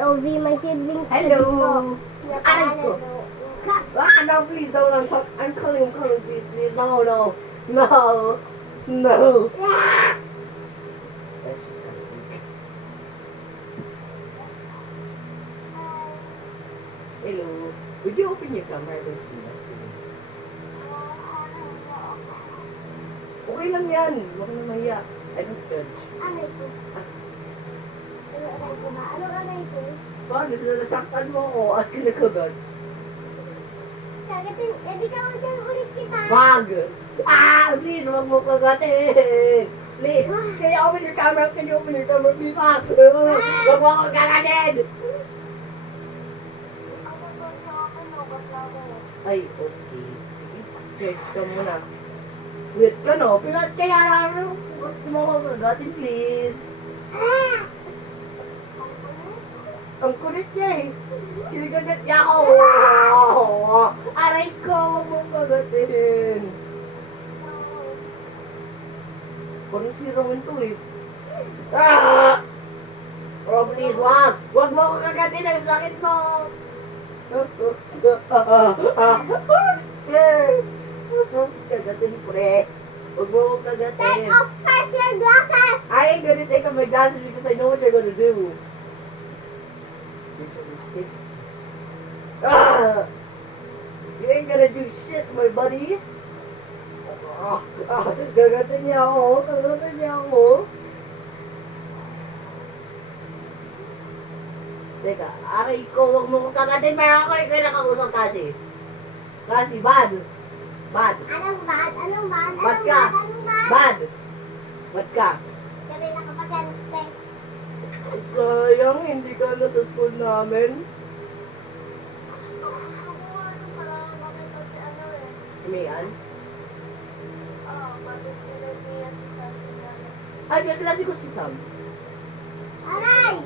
POV, my siblings. Hello. Dito. Aray ko. No, please don't. I'm calling, please, please. No. No. That's just kind of weak. Hello. Would you open your camera? I don't see that. Okay lang yan. Huwag na mahiya. I don't judge. Aray ko. Ano aray ko ba? Ano aray ko? Paano? Nasaktan mo ako at kinakagat. Kagatin, edi ka mo dyan ulit kita. Wag! Please, huwag mo kagatin! Please, can you open your camera? Can you open your camera, please? Huwag mo ako kagatin! Ay, okay. Check ka muna. Wait ka, no? Kaya lang, huwag mo ako kagatin, please. Ang kulit niya eh. Kinagagat niya ako. Aray ko, huwag mo kagatin. Parang si Roman to eh. Oh, please, wag! Wag mo ako kagatin, ang sakit mo! Kagatin, pre. Wag mo ako kagatin. Take off first your glasses. I ain't gonna take off my glasses because I know what you're gonna do. These are your safeties. You ain't gonna do shit, my buddy. Gagatin niya ako. Gagatin niya ako. Teka, aray ko, huwag mo ko kagatin. Mayroon ko yung nakausap kasi. Kasi, bad. Bad. Anong bad? Anong bad? Bad Anong ka. bad? Anong bad? Bad. Bad ka. Kami nakapagante. Sayang, hindi ka na sa school namin. Gusto ko parang makita si ano eh. Si Mayan? Pati sila siya si Sam sila. Ay, kaklase ko si Sam. Aray!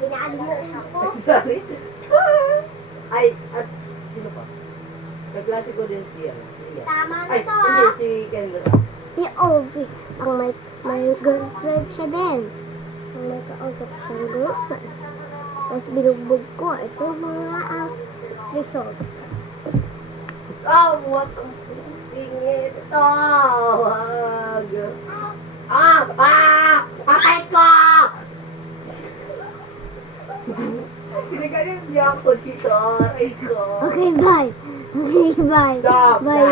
Binalo mo ulo ko. Sorry. Ay, at sino pa? Kaklase ko din siya. Tama na Ay, to hindi, ah. si Kendra. POV. Ang may girlfriend siya din. Ang may kausap siyang girlfriend. Tapos binugbog ko. Ito mga result. Oh, what a tingin ito. Wag. Patay ko! Sinagaling niya ako dito. Aray ko. Okay, bye. Okay, bye. Stop Bye.